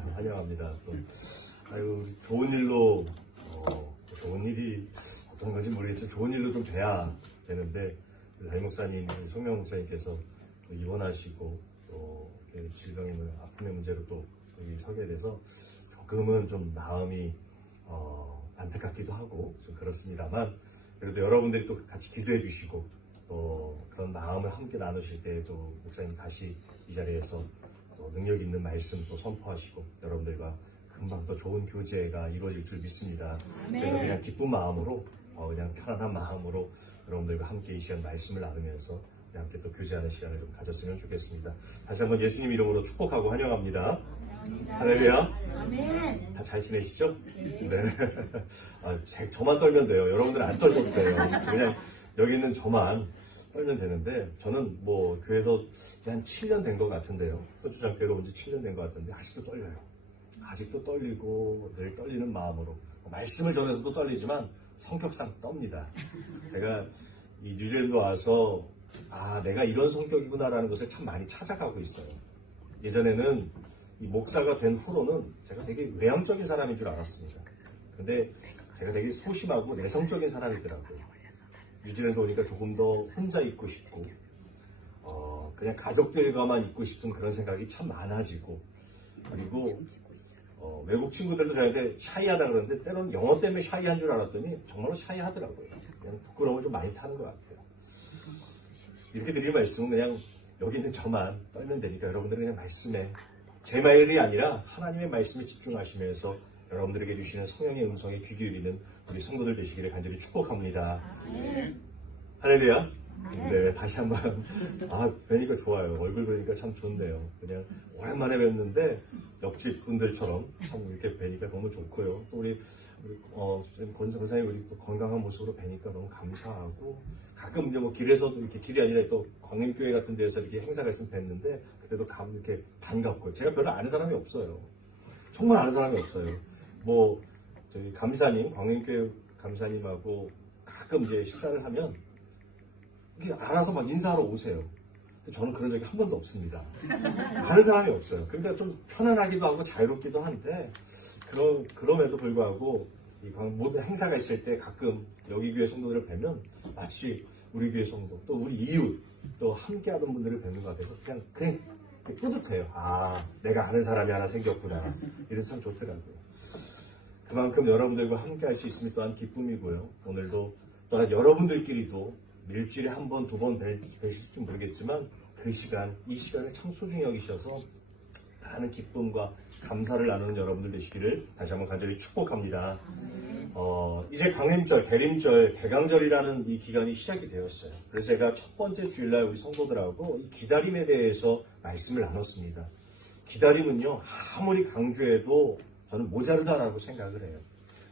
환영합니다. 또, 아이고, 좋은 일로, 좋은 일이 어떤 건지 모르겠지만 좋은 일로 좀 돼야 되는데, 담임 목사님, 송명 목사님께서 또 입원하시고, 또 질병의 아픔의 문제로 또 여기 서게 돼서 조금은 좀 마음이 안타깝기도 하고 좀 그렇습니다만, 그래도 여러분들이 또 같이 기도해 주시고, 또 그런 마음을 함께 나누실 때 또 목사님 다시 이 자리에서 또 능력 있는 말씀 또 선포하시고 여러분들과 금방 더 좋은 교제가 이루어질 줄 믿습니다. 그래서 그냥 기쁜 마음으로 그냥 편안한 마음으로 여러분들과 함께 이 시간 말씀을 나누면서 함께 또 교제하는 시간을 좀 가졌으면 좋겠습니다. 다시 한번 예수님 이름으로 축복하고 환영합니다. 할렐루야. 아멘. 다 잘 지내시죠? 네. 저만 떨면 돼요. 여러분들은 안 떨셔도 돼요. 그냥 여기 있는 저만 떨면 되는데, 저는 뭐 교회에서 이제 한 7년 된 것 같은데요. 선주장교로 온 지 7년 된 것 같은데 아직도 떨려요. 아직도 떨리고 늘 떨리는 마음으로 말씀을 전해서도 떨리지만 성격상 떱니다. 제가 이 뉴질랜드 와서 내가 이런 성격이구나라는 것을 참 많이 찾아가고 있어요. 예전에는 이 목사가 된 후로는 제가 되게 외향적인 사람인 줄 알았습니다. 근데 제가 되게 소심하고 내성적인 사람이더라고요. 뉴질랜드 오니까 조금 더 혼자 있고 싶고 그냥 가족들과만 있고 싶은 그런 생각이 참 많아지고, 그리고 외국 친구들도 저한테 샤이하다 그러는데 때로는 영어 때문에 샤이한 줄 알았더니 정말로 샤이하더라고요. 그냥 부끄러움을 좀 많이 타는 것 같아요. 이렇게 드릴 말씀은 그냥 여기 있는 저만 떨면 되니까 여러분들은 그냥 말씀에, 제 말이 아니라 하나님의 말씀에 집중하시면서 여러분들에게 주시는 성령의 음성에 귀 기울이는 우리 성도들 되시기를 간절히 축복합니다. 할렐루야. 네, 다시 한번 뵈니까 좋아요. 얼굴 뵈니까 참 좋네요. 그냥 오랜만에 뵙는데 옆집 분들처럼 참 이렇게 뵈니까 너무 좋고요. 또 우리 권사님 우리 또 건강한 모습으로 뵈니까 너무 감사하고, 가끔 이제 뭐 길에서도 이렇게, 길이 아니라 또 광림교회 같은 데서 이렇게 행사가 있으면 뵀는데 그때도 이렇게 반갑고, 제가 별로 아는 사람이 없어요. 정말 아는 사람이 없어요. 뭐 저희 감사님, 광림교회 감사님하고 가끔 이제 식사를 하면 이렇게 알아서 막 인사하러 오세요. 근데 저는 그런 적이 한 번도 없습니다. 아는 사람이 없어요. 그러니까 좀 편안하기도 하고 자유롭기도 한데, 그럼에도 불구하고 이 모든 행사가 있을 때 가끔 여기 교회 성도들을 뵈면 마치 우리 교회 성도, 또 우리 이웃, 또 함께하던 분들을 뵙는 것 같아서 그냥 뿌듯해요. 내가 아는 사람이 하나 생겼구나. 이래서 참 좋더라고요. 그만큼 여러분들과 함께 할 수 있음이 또한 기쁨이고요. 오늘도 또한 여러분들끼리도 일주일에 한 번, 두 번 뵈실지 모르겠지만 이 시간을 참 소중히 여기셔서 많은 기쁨과 감사를 나누는 여러분들 되시기를 다시 한번 간절히 축복합니다. 이제 광림절, 대림절, 대강절이라는 이 기간이 시작이 되었어요. 그래서 제가 첫 번째 주일날 우리 성도들하고 이 기다림에 대해서 말씀을 나눴습니다. 기다림은요, 아무리 강조해도 저는 모자르다라고 생각을 해요.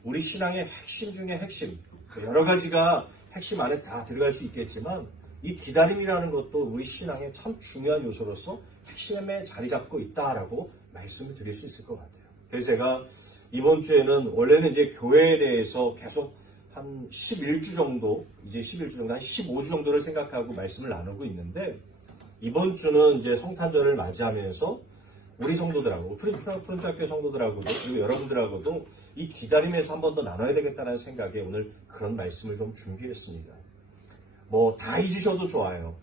우리 신앙의 핵심 중에 핵심, 여러 가지가 핵심 안에 다 들어갈 수 있겠지만 이 기다림이라는 것도 우리 신앙의 참 중요한 요소로서 핵심에 자리 잡고 있다라고 말씀을 드릴 수 있을 것 같아요. 그래서 제가 이번 주에는, 원래는 이제 교회에 대해서 계속 한 11주 정도, 한 15주 정도를 생각하고 말씀을 나누고 있는데, 이번 주는 이제 성탄절을 맞이하면서 우리 성도들하고, 푸른학교 성도들하고도, 그리고 여러분들하고도 이 기다림에서 한 번 더 나눠야 되겠다는 생각에 오늘 그런 말씀을 좀 준비했습니다. 뭐 다 잊으셔도 좋아요.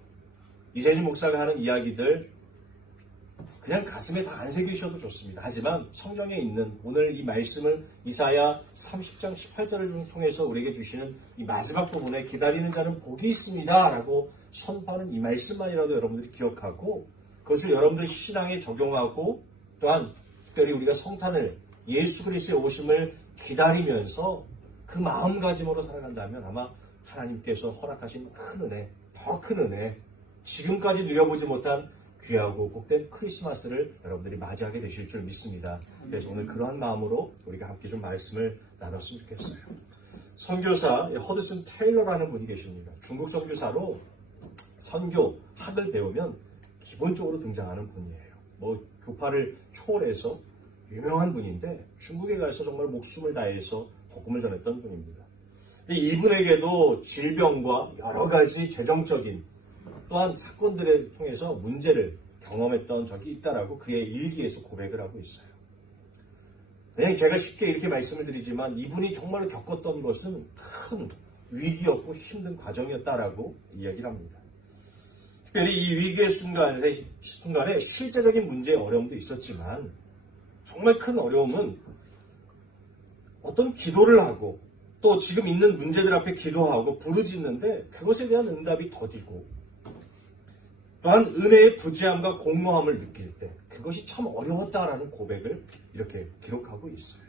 이재진 목사가 하는 이야기들 그냥 가슴에 다 안 새기셔도 좋습니다. 하지만 성경에 있는 오늘 이 말씀을 이사야 30장 18절을 통해서 우리에게 주시는 이 마지막 부분에 기다리는 자는 복이 있습니다 라고 선포하는 이 말씀만이라도 여러분들이 기억하고, 그것을 여러분들 신앙에 적용하고, 또한 특별히 우리가 성탄을, 예수 그리스도의 오심을 기다리면서 그 마음가짐으로 살아간다면 아마 하나님께서 허락하신 큰 은혜, 더 큰 은혜, 지금까지 누려보지 못한 귀하고 복된 크리스마스를 여러분들이 맞이하게 되실 줄 믿습니다. 그래서 오늘 그러한 마음으로 우리가 함께 좀 말씀을 나눴으면 좋겠어요. 선교사 허드슨 테일러라는 분이 계십니다. 중국 선교사로 선교학을 배우면 기본적으로 등장하는 분이에요. 뭐 교파를 초월해서 유명한 분인데 중국에 가서 정말 목숨을 다해서 복음을 전했던 분입니다. 이분에게도 질병과 여러 가지 재정적인 또한 사건들을 통해서 문제를 경험했던 적이 있다라고 그의 일기에서 고백을 하고 있어요. 그냥 제가 쉽게 이렇게 말씀을 드리지만 이분이 정말로 겪었던 것은 큰 위기였고 힘든 과정이었다라고 이야기를 합니다. 특별히 이 위기의 순간에 실제적인 문제의 어려움도 있었지만 정말 큰 어려움은 어떤 기도를 하고 또 지금 있는 문제들 앞에 기도하고 부르짖는데 그것에 대한 응답이 더디고 또한 은혜의 부재함과 공허함을 느낄 때 그것이 참 어려웠다라는 고백을 이렇게 기록하고 있어요.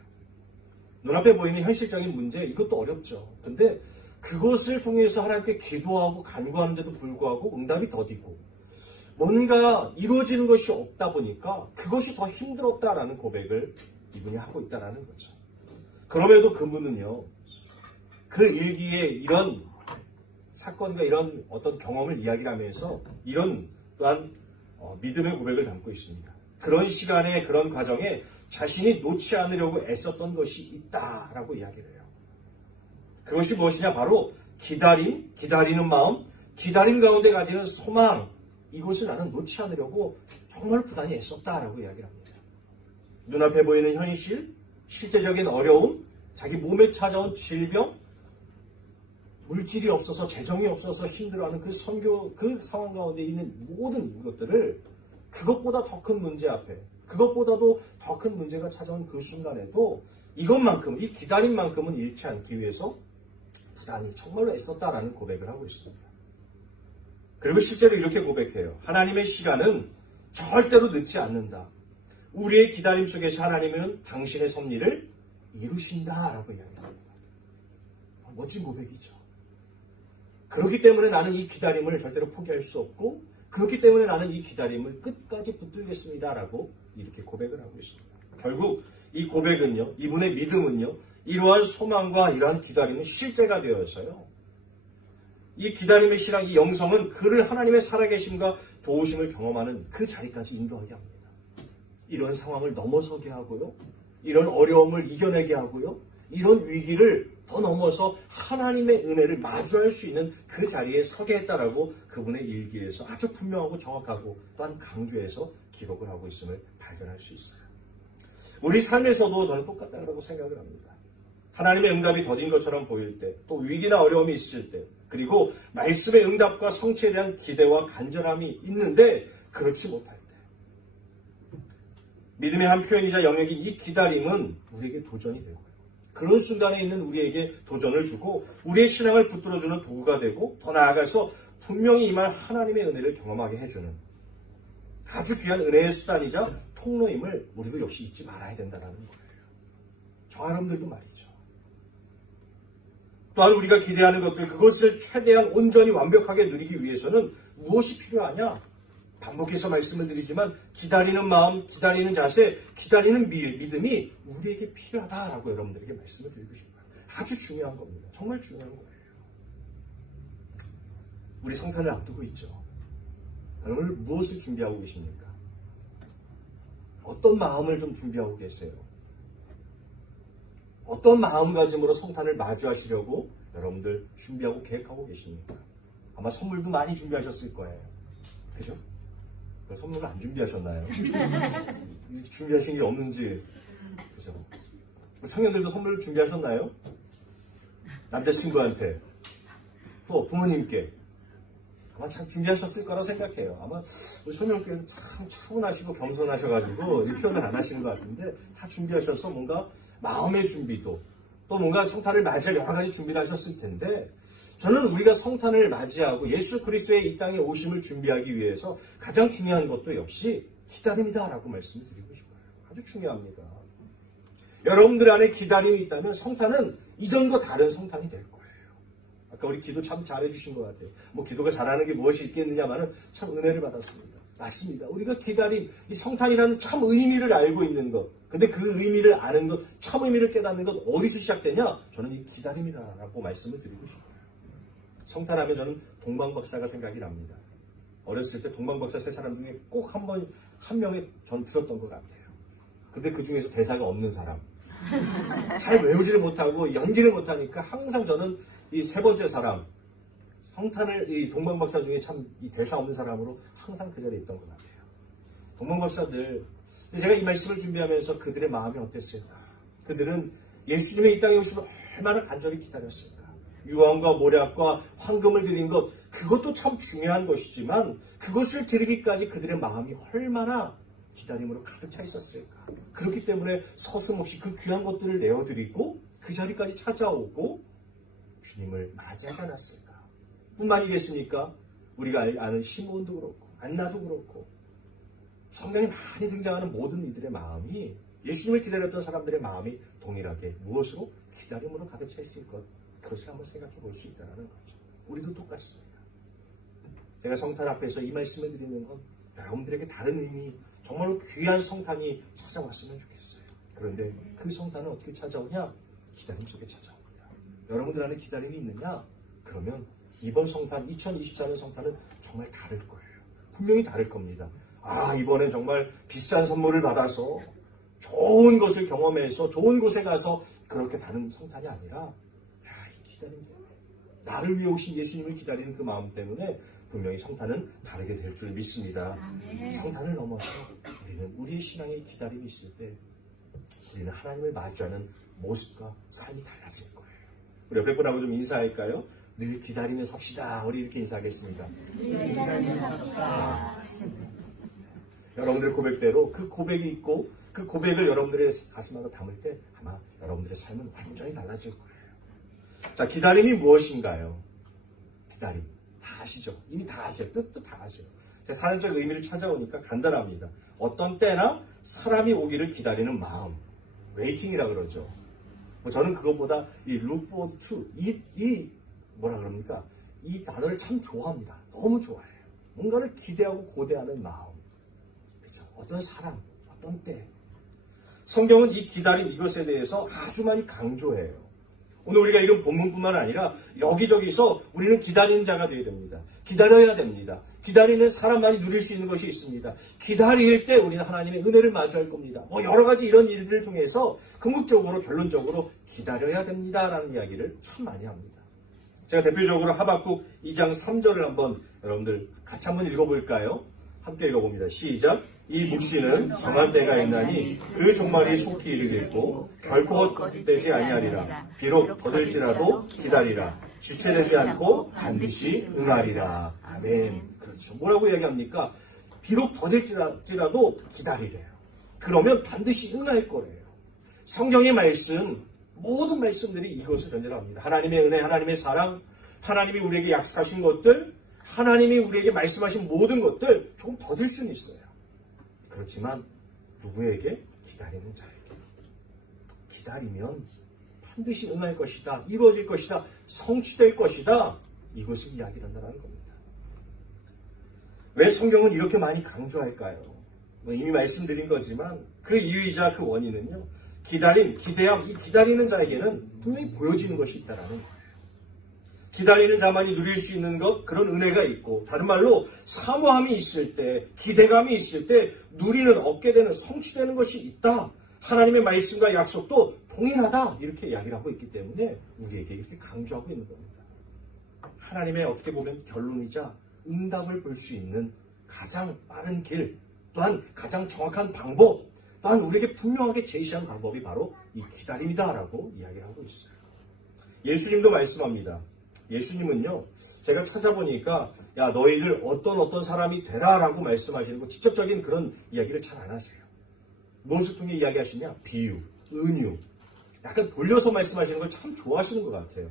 눈앞에 보이는 현실적인 문제 이것도 어렵죠. 근데 그것을 통해서 하나님께 기도하고 간구하는데도 불구하고 응답이 더디고 뭔가 이루어지는 것이 없다 보니까 그것이 더 힘들었다라는 고백을 이분이 하고 있다는 거죠. 그럼에도 그분은요. 그 일기에 이런 사건과 이런 어떤 경험을 이야기하면서 이런 또한 믿음의 고백을 담고 있습니다. 그런 시간에 그런 과정에 자신이 놓지 않으려고 애썼던 것이 있다라고 이야기를 해요. 그것이 무엇이냐? 바로 기다림, 기다리는 마음, 기다림 가운데 가지는 소망, 이것을 나는 놓지 않으려고 정말 부단히 애썼다라고 이야기를 합니다. 눈앞에 보이는 현실, 실제적인 어려움, 자기 몸에 찾아온 질병, 물질이 없어서 재정이 없어서 힘들어하는 그 상황 가운데 있는 모든 것들을 그것보다 더 큰 문제 앞에 그것보다도 더 큰 문제가 찾아온 그 순간에도 이것만큼 이 기다림만큼은 잃지 않기 위해서 부단히 정말로 애썼다라는 고백을 하고 있습니다. 그리고 실제로 이렇게 고백해요. 하나님의 시간은 절대로 늦지 않는다. 우리의 기다림 속에서 하나님은 당신의 섭리를 이루신다라고 이야기합니다. 멋진 고백이죠. 그렇기 때문에 나는 이 기다림을 절대로 포기할 수 없고 그렇기 때문에 나는 이 기다림을 끝까지 붙들겠습니다라고 이렇게 고백을 하고 있습니다. 결국 이 고백은요, 이분의 믿음은요, 이러한 소망과 이러한 기다림은 실제가 되어서요. 이 기다림의 신앙, 이 영성은 그를 하나님의 살아계심과 도우심을 경험하는 그 자리까지 인도하게 합니다. 이런 상황을 넘어서게 하고요. 이런 어려움을 이겨내게 하고요. 이런 위기를 더 넘어서 하나님의 은혜를 마주할 수 있는 그 자리에 서게 했다라고 그분의 일기에서 아주 분명하고 정확하고 또한 강조해서 기록을 하고 있음을 발견할 수 있어요. 우리 삶에서도 저는 똑같다고 생각을 합니다. 하나님의 응답이 더딘 것처럼 보일 때, 또 위기나 어려움이 있을 때, 그리고 말씀의 응답과 성취에 대한 기대와 간절함이 있는데 그렇지 못할 때, 믿음의 한 표현이자 영역인 이 기다림은 우리에게 도전이 되고 그런 순간에 있는 우리에게 도전을 주고 우리의 신앙을 붙들어주는 도구가 되고 더 나아가서 분명히 임할 하나님의 은혜를 경험하게 해주는 아주 귀한 은혜의 수단이자 통로임을 우리도 역시 잊지 말아야 된다는 거예요. 저와 여러분들도 말이죠. 또한 우리가 기대하는 것들 그것을 최대한 온전히 완벽하게 누리기 위해서는 무엇이 필요하냐? 반복해서 말씀을 드리지만 기다리는 마음, 기다리는 자세, 기다리는 믿음이 우리에게 필요하다라고 여러분들에게 말씀을 드리고 싶어요. 아주 중요한 겁니다. 정말 중요한 거예요. 우리 성탄을 앞두고 있죠. 여러분 무엇을 준비하고 계십니까? 어떤 마음을 좀 준비하고 계세요? 어떤 마음가짐으로 성탄을 마주하시려고 여러분들 준비하고 계획하고 계십니까? 아마 선물도 많이 준비하셨을 거예요. 그죠? 선물을 안 준비하셨나요? 준비하신 게 없는지. 그죠? 청년들도 선물을 준비하셨나요? 남자친구한테 또 부모님께 아마 참 준비하셨을 거라 생각해요. 아마 우리 소년께서 참 차분하시고 겸손하셔가지고 이 표현을 안 하시는 것 같은데 다 준비하셔서 뭔가 마음의 준비도 또 뭔가 성탄을 맞이할 여러 가지 준비를 하셨을 텐데 저는 우리가 성탄을 맞이하고 예수 그리스도의 이 땅에 오심을 준비하기 위해서 가장 중요한 것도 역시 기다림이다라고 말씀을 드리고 싶어요. 아주 중요합니다. 여러분들 안에 기다림이 있다면 성탄은 이전과 다른 성탄이 될 거예요. 아까 우리 기도 참 잘해주신 것 같아요. 뭐 기도가 잘하는 게 무엇이 있겠느냐마는 참 은혜를 받았습니다. 맞습니다. 우리가 기다림, 이 성탄이라는 참 의미를 알고 있는 것. 근데 그 의미를 아는 것, 참 의미를 깨닫는 것 어디서 시작되냐? 저는 이 기다림이다라고 말씀을 드리고 싶어요. 성탄하면 저는 동방박사가 생각이 납니다. 어렸을 때 동방박사 세 사람 중에 꼭 한 명에 전 들었던 것 같아요. 근데 그 중에서 대사가 없는 사람. 잘 외우지를 못하고 연기를 못하니까 항상 저는 이 세 번째 사람, 성탄을 이 동방박사 중에 참 이 대사 없는 사람으로 항상 그 자리에 있던 것 같아요. 동방박사들, 제가 이 말씀을 준비하면서 그들의 마음이 어땠을까? 그들은 예수님의 이 땅에 오심을 얼마나 간절히 기다렸을까. 유황과 모략과 황금을 드린 것, 그것도 참 중요한 것이지만 그것을 드리기까지 그들의 마음이 얼마나 기다림으로 가득 차 있었을까. 그렇기 때문에 서슴없이 그 귀한 것들을 내어드리고 그 자리까지 찾아오고 주님을 맞이하지 않았을까. 뿐만이겠습니까? 우리가 아는 시므온도 그렇고 안나도 그렇고 성경에 많이 등장하는 모든 이들의 마음이, 예수님을 기다렸던 사람들의 마음이 동일하게 무엇으로? 기다림으로 가득 차 있을 것, 그것을 한번 생각해 볼 수 있다는 거죠. 우리도 똑같습니다. 제가 성탄 앞에서 이 말씀을 드리는 건 여러분들에게 다른 의미, 정말로 귀한 성탄이 찾아왔으면 좋겠어요. 그런데 그 성탄은 어떻게 찾아오냐? 기다림 속에 찾아옵니다. 여러분들 안에 기다림이 있느냐? 그러면 이번 성탄, 2024년 성탄은 정말 다를 거예요. 분명히 다를 겁니다. 아, 이번엔 정말 비싼 선물을 받아서 좋은 것을 경험해서 좋은 곳에 가서 그렇게 다른 성탄이 아니라, 이 기다림 때문에, 나를 위해 오신 예수님을 기다리는 그 마음 때문에 분명히 성탄은 다르게 될 줄 믿습니다. 성탄을 넘어서 우리는 우리의 신앙의 기다림이 있을 때 우리는 하나님을 마주하는 모습과 삶이 달라질 거예요. 우리 옆에 분하고 좀 인사할까요? 늘 기다리며 삽시다. 우리 이렇게 인사하겠습니다. 늘 기다리며 삽시다. 여러분들의 고백대로 그 고백이 있고 그 고백을 여러분들의 가슴 안에 담을 때 아마 여러분들의 삶은 완전히 달라질 거예요. 자, 기다림이 무엇인가요? 기다림. 다 아시죠? 이미 다 아세요. 뜻도 다 아세요. 제 사전적 의미를 찾아오니까 간단합니다. 어떤 때나 사람이 오기를 기다리는 마음. 웨이팅이라 그러죠. 저는 그것보다 이 look forward to, 이 뭐라 그럽니까? 이 단어를 참 좋아합니다. 너무 좋아해요. 뭔가를 기대하고 고대하는 마음. 그렇죠? 어떤 사람, 어떤 때. 성경은 이 기다림, 이것에 대해서 아주 많이 강조해요. 오늘 우리가 읽은 본문뿐만 아니라 여기저기서 우리는 기다리는 자가 되어야 됩니다. 기다려야 됩니다. 기다리는 사람만이 누릴 수 있는 것이 있습니다. 기다릴 때 우리는 하나님의 은혜를 마주할 겁니다. 여러 가지 이런 일들을 통해서 궁극적으로, 결론적으로 기다려야 됩니다라는 이야기를 참 많이 합니다. 제가 대표적으로 하박국 2장 3절을 한번 여러분들 같이 한번 읽어볼까요? 함께 읽어봅니다. 시작. 이 묵시는 정한 때가 있나니 그 종말이 속히 이르겠고 결코 헛되지 아니하리라. 비록 더딜지라도 기다리라. 주체되지 않고 반드시 응하리라. 아멘. 그렇죠. 뭐라고 이야기합니까? 비록 더딜지라도 기다리래요. 그러면 반드시 응할 거래요. 성경의 말씀, 모든 말씀들이 이것을 전제합니다. 하나님의 은혜, 하나님의 사랑, 하나님이 우리에게 약속하신 것들, 하나님이 우리에게 말씀하신 모든 것들 조금 더딜 수는 있어요. 그렇지만 누구에게? 기다리는 자에게. 기다리면 반드시 응할 것이다. 이루어질 것이다. 성취될 것이다. 이것을 이야기한다는 겁니다. 왜 성경은 이렇게 많이 강조할까요? 이미 말씀드린 거지만 그 이유이자 그 원인은요. 기다림, 기대함, 이 기다리는 자에게는 분명히 보여지는 것이 있다는 거예요. 기다리는 자만이 누릴 수 있는 것, 그런 은혜가 있고, 다른 말로 사모함이 있을 때, 기대감이 있을 때 누리는, 얻게 되는, 성취되는 것이 있다. 하나님의 말씀과 약속도 동일하다. 이렇게 이야기를 하고 있기 때문에 우리에게 이렇게 강조하고 있는 겁니다. 하나님의 어떻게 보면 결론이자 응답을 볼 수 있는 가장 빠른 길, 또한 가장 정확한 방법, 또한 우리에게 분명하게 제시한 방법이 바로 이 기다림이다라고 이야기를 하고 있어요. 예수님도 말씀합니다. 예수님은요, 제가 찾아보니까 야 너희들 어떤 사람이 되라라고 말씀하시는 거 직접적인 그런 이야기를 잘 안 하세요. 무엇을 통해 이야기하시냐? 비유, 은유. 약간 돌려서 말씀하시는 걸 참 좋아하시는 것 같아요.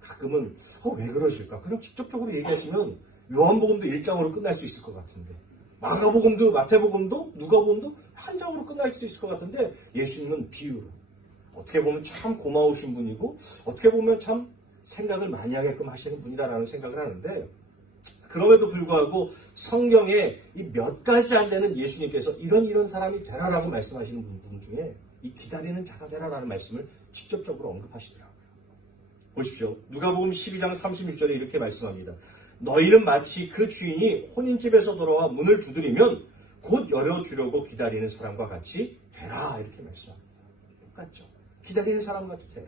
가끔은 왜 그러실까? 그냥 직접적으로 얘기하시면 요한복음도 1장으로 끝날 수 있을 것 같은데, 마가복음도, 마태복음도, 누가복음도 한 장으로 끝날 수 있을 것 같은데 예수님은 비유로. 어떻게 보면 참 고마우신 분이고 어떻게 보면 참 생각을 많이 하게끔 하시는 분이다라는 생각을 하는데, 그럼에도 불구하고 성경에 이 몇 가지 안 되는 예수님께서 이런 사람이 되라라고 말씀하시는 분 중에 이 기다리는 자가 되라라는 말씀을 직접적으로 언급하시더라고요. 보십시오. 누가복음 12장 36절에 이렇게 말씀합니다. 너희는 마치 그 주인이 혼인집에서 돌아와 문을 두드리면 곧 열어주려고 기다리는 사람과 같이 되라. 이렇게 말씀합니다. 똑같죠. 기다리는 사람같이 되라.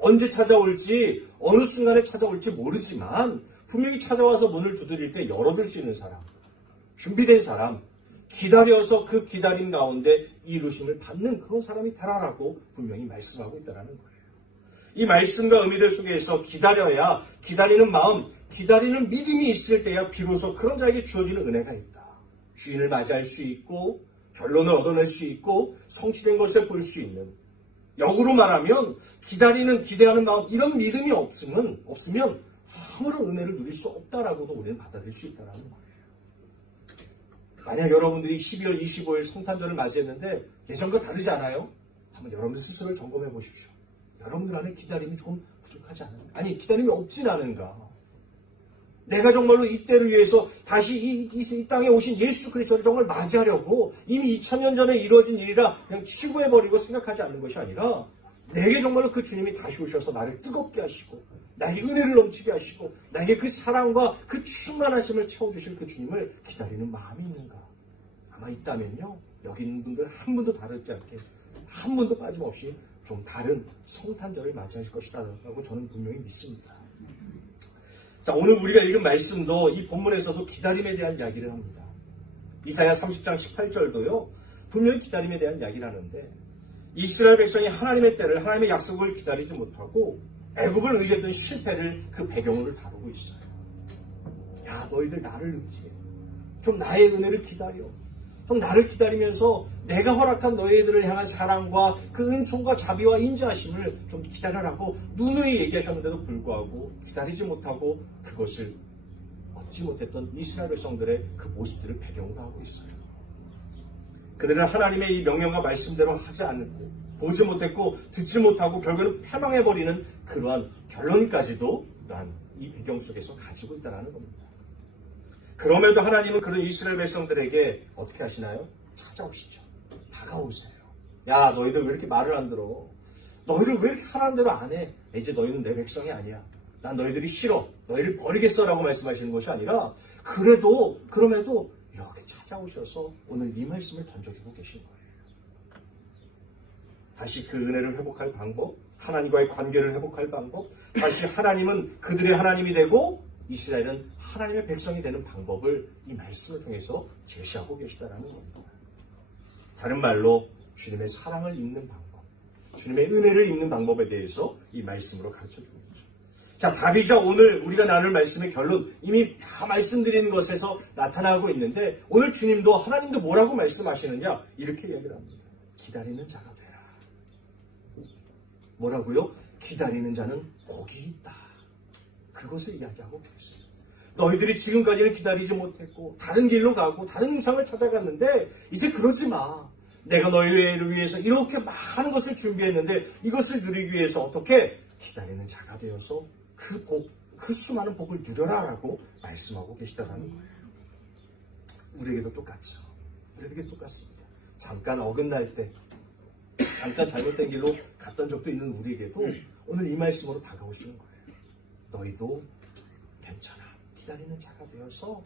언제 찾아올지, 어느 순간에 찾아올지 모르지만 분명히 찾아와서 문을 두드릴 때 열어줄 수 있는 사람, 준비된 사람, 기다려서 그 기다림 가운데 이루심을 받는 그런 사람이 되라라고 분명히 말씀하고 있다는 거예요. 이 말씀과 의미들 속에서 기다려야 기다리는 마음, 기다리는 믿음이 있을 때야 비로소 그런 자에게 주어지는 은혜가 있다. 주인을 맞이할 수 있고 결론을 얻어낼 수 있고 성취된 것을 볼 수 있는, 역으로 말하면 기다리는 기대하는 마음, 이런 믿음이 없으면 아무런 은혜를 누릴 수 없다라고도 우리는 받아들일 수 있다는 거예요. 만약 여러분들이 12월 25일 성탄절을 맞이했는데 예전과 다르지 않아요? 한번 여러분들 스스로를 점검해 보십시오. 여러분들 안에 기다림이 조금 부족하지 않은가? 아니, 기다림이 없진 않은가? 내가 정말로 이때를 위해서 다시 이 땅에 오신 예수 그리스도를 정말 맞이하려고 이미 2000년 전에 이루어진 일이라 그냥 치부해버리고 생각하지 않는 것이 아니라 내게 정말로 그 주님이 다시 오셔서 나를 뜨겁게 하시고 나에게 은혜를 넘치게 하시고 나에게 그 사랑과 그 충만하심을 채워주실 그 주님을 기다리는 마음이 있는가? 아마 있다면요, 여기 있는 분들 한 분도 다르지 않게 한 분도 빠짐없이 좀 다른 성탄절을 맞이할 것이라고 저는 분명히 믿습니다. 자, 오늘 우리가 읽은 말씀도 이 본문에서도 기다림에 대한 이야기를 합니다. 이사야 30장 18절도요, 분명히 기다림에 대한 이야기를 하는데 이스라엘 백성이 하나님의 때를, 하나님의 약속을 기다리지 못하고 애굽을 의지했던 실패를 그 배경으로 다루고 있어요. 야, 너희들 나를 의지해. 좀 나의 은혜를 기다려. 좀 나를 기다리면서 내가 허락한 너희들을 향한 사랑과 그 은총과 자비와 인자하심을 좀 기다려라고 누누이 얘기하셨는데도 불구하고 기다리지 못하고 그것을 얻지 못했던 이스라엘 백성들의 그 모습들을 배경으로 하고 있어요. 그들은 하나님의 이 명령과 말씀대로 하지 않고 보지 못했고 듣지 못하고 결국은 패망해버리는 그러한 결론까지도 또한 이 배경 속에서 가지고 있다는 겁니다. 그럼에도 하나님은 그런 이스라엘 백성들에게 어떻게 하시나요? 찾아오시죠. 다가오세요. 야, 너희들 왜 이렇게 말을 안 들어? 너희들 왜 이렇게 하라는 대로 안 해? 이제 너희는 내 백성이 아니야. 난 너희들이 싫어. 너희를 버리겠어라고 말씀하시는 것이 아니라 그럼에도 이렇게 찾아오셔서 오늘 이 말씀을 던져주고 계신 거예요. 다시 그 은혜를 회복할 방법, 하나님과의 관계를 회복할 방법, 다시 하나님은 그들의 하나님이 되고 이스라엘은 하나님의 백성이 되는 방법을 이 말씀을 통해서 제시하고 계시다는 겁니다. 다른 말로 주님의 사랑을 입는 방법, 주님의 은혜를 입는 방법에 대해서 이 말씀으로 가르쳐주고 있죠. 자, 답이자 오늘 우리가 나눌 말씀의 결론, 이미 다 말씀드리는 것에서 나타나고 있는데 오늘 주님도 하나님도 뭐라고 말씀하시느냐? 이렇게 이야기를 합니다. 기다리는 자가 되라. 뭐라고요? 기다리는 자는 복이 있다. 그것을 이야기하고 있어요. 너희들이 지금까지는 기다리지 못했고 다른 길로 가고 다른 이상을 찾아갔는데 이제 그러지 마. 내가 너희를 위해서 이렇게 많은 것을 준비했는데 이것을 누리기 위해서 어떻게 기다리는 자가 되어서 그 복, 그 수많은 복을 누려라라고 말씀하고 계시다는 거예요. 우리에게도 똑같죠. 우리에게 똑같습니다. 잠깐 어긋날 때, 잠깐 잘못된 길로 갔던 적도 있는 우리에게도 오늘 이 말씀으로 다가오시는 거예요. 너희도 괜찮아. 기다리는 자가 되어서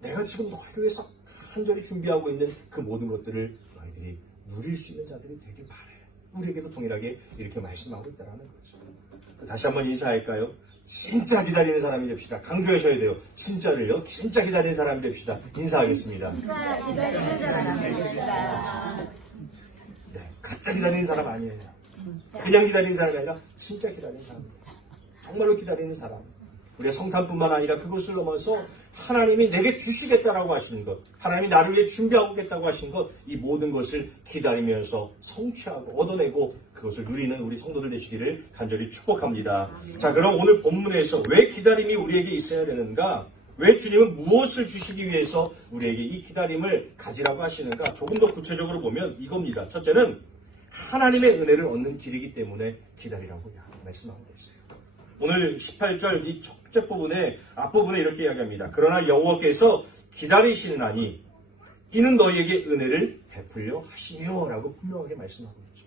내가 지금 너희를 위해서 간절히 준비하고 있는 그 모든 것들을 너희들이 누릴 수 있는 자들이 되길 바래. 우리에게도 동일하게 이렇게 말씀하고 있다는 거죠. 다시 한번 인사할까요? 진짜 기다리는 사람이 됩시다. 강조하셔야 돼요. 진짜를요. 진짜 기다리는 사람이 됩시다. 인사하겠습니다. 진짜 기다리는 사람이 됩시다. 네, 가짜 기다리는 사람 아니에요. 그냥 기다리는 사람이 아니라 진짜 기다리는 사람입니다. 정말로 기다리는 사람. 우리가 성탄뿐만 아니라 그것을 넘어서 하나님이 내게 주시겠다라고 하시는 것, 하나님이 나를 위해 준비하고 겠다고 하신 것, 이 모든 것을 기다리면서 성취하고 얻어내고 그것을 누리는 우리 성도들 되시기를 간절히 축복합니다. 자, 그럼 오늘 본문에서 왜 기다림이 우리에게 있어야 되는가? 왜 주님은 무엇을 주시기 위해서 우리에게 이 기다림을 가지라고 하시는가? 조금 더 구체적으로 보면 이겁니다. 첫째는 하나님의 은혜를 얻는 길이기 때문에 기다리라고 말씀하고 있어요. 오늘 18절 이 첫째 부분에 앞부분에 이렇게 이야기합니다. 그러나 여호와께서 기다리시나니 이는 너희에게 은혜를 베풀려 하시며 라고 분명하게 말씀하고 있죠.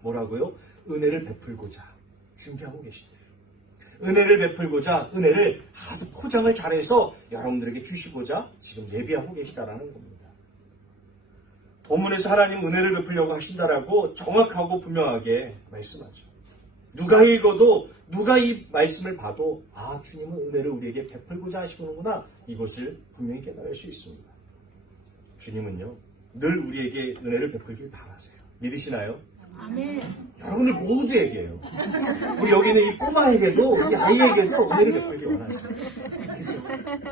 뭐라고요? 은혜를 베풀고자 준비하고 계시대요. 은혜를 베풀고자 은혜를 아주 포장을 잘해서 여러분들에게 주시고자 지금 예비하고 계시다라는 겁니다. 본문에서 하나님 은혜를 베풀려고 하신다라고 정확하고 분명하게 말씀하죠. 누가 읽어도 누가 이 말씀을 봐도 아, 주님은 은혜를 우리에게 베풀고자 하시는구나, 이것을 분명히 깨달을 수 있습니다. 주님은요, 늘 우리에게 은혜를 베풀길 바라세요. 믿으시나요? 아멘. 여러분들 모두에게요. 우리 여기 있는 이 꼬마에게도, 이 아이에게도 은혜를 베풀길 원하세요. 그죠?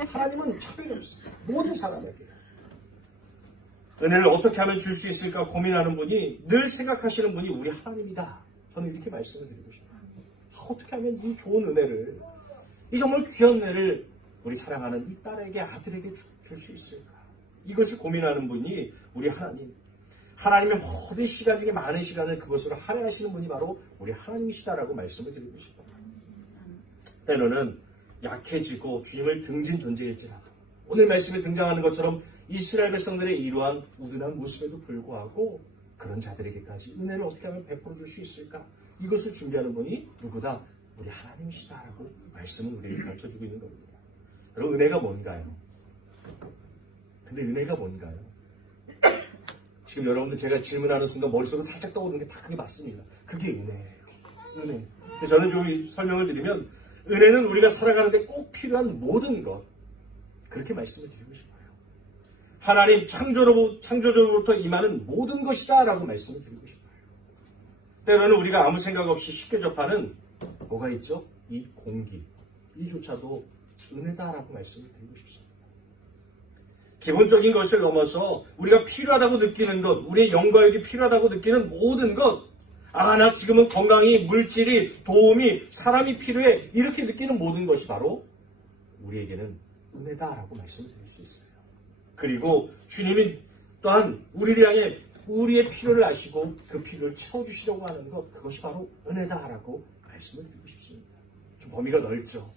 하나님은 차별이 없어요. 모든 사람에게. 은혜를 어떻게 하면 줄 수 있을까 고민하는 분이, 늘 생각하시는 분이 우리 하나님이다. 저는 이렇게 말씀을 드리고 싶어요. 어떻게 하면 이 좋은 은혜를, 이 정말 귀한 은혜를 우리 사랑하는 이 딸에게, 아들에게 줄 수 있을까? 이것을 고민하는 분이 우리 하나님. 하나님의 모든 시간 중에 많은 시간을 그것으로 할애하시는 분이 바로 우리 하나님이시다라고 말씀을 드리고 싶어요. 때로는 약해지고 주님을 등진 존재일지라도 오늘 말씀에 등장하는 것처럼 이스라엘 백성들의 이러한 우둔한 모습에도 불구하고 그런 자들에게까지 은혜를 어떻게 하면 베풀어 줄 수 있을까? 이것을 준비하는 분이 누구다? 우리 하나님이시다라고 말씀을 우리에게 가르쳐주고 있는 겁니다. 여러분, 은혜가 뭔가요? 근데 은혜가 뭔가요? 지금 여러분들 제가 질문하는 순간 머릿속으로 살짝 떠오르는 게 다 그게 맞습니다. 그게 은혜예요. 은혜. 근데 저는 좀 설명을 드리면 은혜는 우리가 살아가는데 꼭 필요한 모든 것, 그렇게 말씀을 드리고 싶어요. 하나님 창조주로부터 임하는 모든 것이다 라고 말씀을 드리고 싶어요. 때로는 우리가 아무 생각 없이 쉽게 접하는 뭐가 있죠? 이 공기, 이조차도 은혜다라고 말씀을 드리고 싶습니다. 기본적인 것을 넘어서 우리가 필요하다고 느끼는 것, 우리의 영과육이 필요하다고 느끼는 모든 것, 나 지금은 건강이, 물질이, 도움이, 사람이 필요해, 이렇게 느끼는 모든 것이 바로 우리에게는 은혜다라고 말씀을 드릴 수 있어요. 그리고 주님이 또한 우리를 향해 우리의 필요를 아시고 그 필요를 채워주시려고 하는 것, 그것이 바로 은혜다라고 말씀을 드리고 싶습니다. 좀 범위가 넓죠.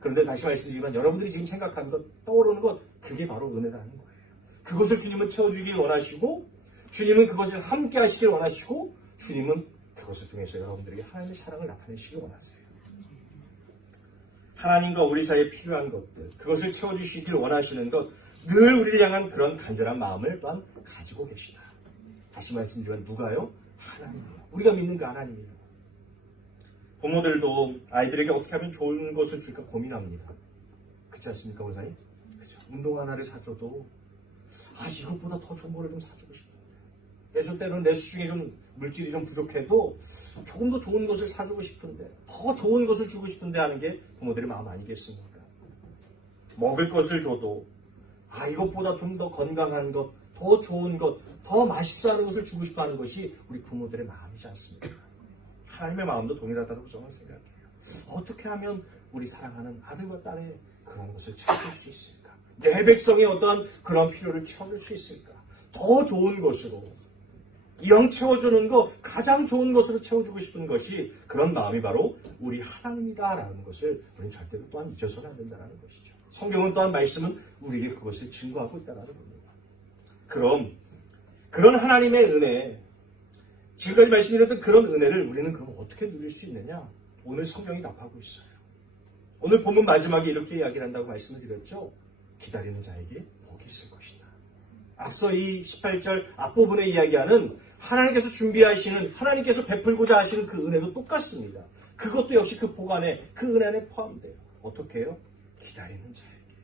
그런데 다시 말씀드리지만 여러분들이 지금 생각하는 것, 떠오르는 것, 그게 바로 은혜라는 거예요. 그것을 주님은 채워주길 원하시고, 주님은 그것을 함께 하시길 원하시고, 주님은 그것을 통해서 여러분들에게 하나님의 사랑을 나타내시길 원하세요. 하나님과 우리 사이에 필요한 것들, 그것을 채워주시길 원하시는 것, 늘 우리를 향한 그런 간절한 마음을 또한 가지고 계시다. 다시 말씀드리면 누가요? 하나님이요. 우리가 믿는 그 하나님이요. 부모들도 아이들에게 어떻게 하면 좋은 것을 줄까 고민합니다. 그렇지 않습니까, 원사님? 그렇죠. 운동 하나를 사줘도 이것보다 더 좋은 거를 좀 사주고 싶은데, 그래서 때로는 내 수중에 좀 물질이 좀 부족해도 조금 더 좋은 것을 사주고 싶은데, 더 좋은 것을 주고 싶은데 하는 게 부모들의 마음 아니겠습니까? 먹을 것을 줘도 이것보다 좀 더 건강한 것, 더 좋은 것, 더 맛있어 하는 것을 주고 싶어 하는 것이 우리 부모들의 마음이지 않습니까? 하나님의 마음도 동일하다고 저는 생각해요. 어떻게 하면 우리 사랑하는 아들과 딸의 그런 것을 채워줄 수 있을까? 내 백성의 어떠한 그런 필요를 채워줄 수 있을까? 더 좋은 것으로, 이왕 채워주는 것, 가장 좋은 것으로 채워주고 싶은 것이, 그런 마음이 바로 우리 하나님이다라는 것을 우리는 절대로 또한 잊어서는 안 된다는 것이죠. 성경은 또한 말씀은 우리에게 그것을 증거하고 있다는 겁니다. 그럼 그런 하나님의 은혜, 지금까지 말씀드렸던 그런 은혜를 우리는 그럼 어떻게 누릴 수 있느냐? 오늘 성경이 답하고 있어요. 오늘 본문 마지막에 이렇게 이야기를 한다고 말씀을 드렸죠. 기다리는 자에게 복이 있을 것이다. 앞서 이 18절 앞부분에 이야기하는 하나님께서 준비하시는, 하나님께서 베풀고자 하시는 그 은혜도 똑같습니다. 그것도 역시 그 복 안에, 그 은혜 안에 포함돼요. 어떻게 해요? 기다리는 자에게.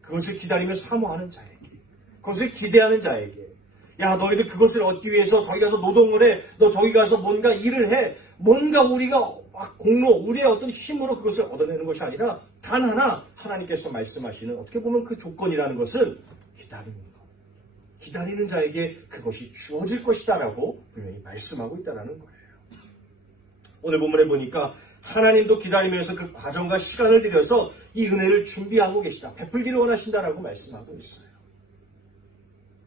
그것을 기다리며 사모하는 자에게. 그것을 기대하는 자에게. 너희들 그것을 얻기 위해서 저기 가서 노동을 해. 너 저기 가서 뭔가 일을 해. 뭔가 우리가 공로, 우리의 어떤 힘으로 그것을 얻어내는 것이 아니라 단 하나 하나님께서 말씀하시는, 어떻게 보면 그 조건이라는 것은 기다리는 것. 기다리는 자에게 그것이 주어질 것이다라고 분명히 말씀하고 있다는 거예요. 오늘 본문에 보니까 하나님도 기다리면서 그 과정과 시간을 들여서 이 은혜를 준비하고 계시다. 베풀기를 원하신다라고 말씀하고 있어요.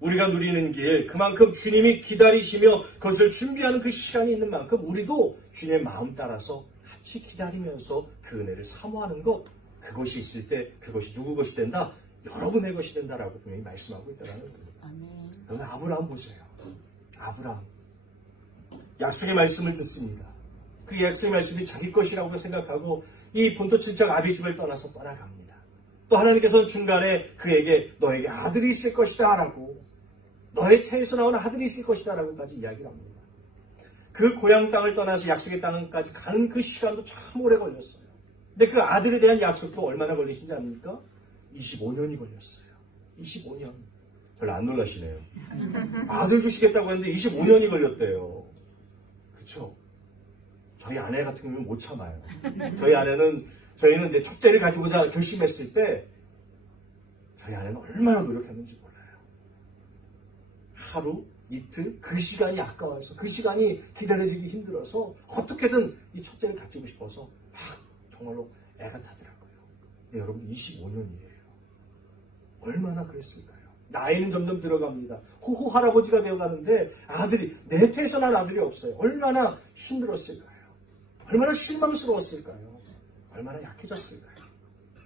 우리가 누리는 길, 그만큼 주님이 기다리시며 그것을 준비하는 그 시간이 있는 만큼 우리도 주님의 마음 따라서 같이 기다리면서 그 은혜를 사모하는 것, 그것이 있을 때 그것이 누구 것이 된다? 여러분의 것이 된다라고 분명히 말씀하고 있다는 겁니다. 여러분, 아브라함 보세요. 아브라함. 약속의 말씀을 듣습니다. 그 약속의 말씀이 자기 것이라고 생각하고 이 본토 친척 아비집을 떠나서 떠나갑니다. 또 하나님께서는 중간에 그에게 너에게 아들이 있을 것이다 라고, 너의 태에서 나오는 아들이 있을 것이다 라고까지 이야기를 합니다. 그 고향 땅을 떠나서 약속의 땅까지 가는 그 시간도 참 오래 걸렸어요. 근데 그 아들에 대한 약속도 얼마나 걸리신지 압니까? 25년이 걸렸어요. 25년. 별로 안 놀라시네요. 아들 주시겠다고 했는데 25년이 걸렸대요. 그쵸? 저희 아내 같은 경우는 못 참아요. 저희는 이제 첫째를 가지고자 결심했을 때 저희 아내는 얼마나 노력했는지 몰라요. 하루, 이틀, 그 시간이 아까워서 그 시간이 기다려지기 힘들어서 어떻게든 이 첫째를 가지고 싶어서 막 정말로 애가 타더라고요. 근데 여러분 25년이에요. 얼마나 그랬을까요? 나이는 점점 들어갑니다. 호호 할아버지가 되어가는데 아들이 내태에서 난 아들이 없어요. 얼마나 힘들었을까요? 얼마나 실망스러웠을까요? 얼마나 약해졌을까요?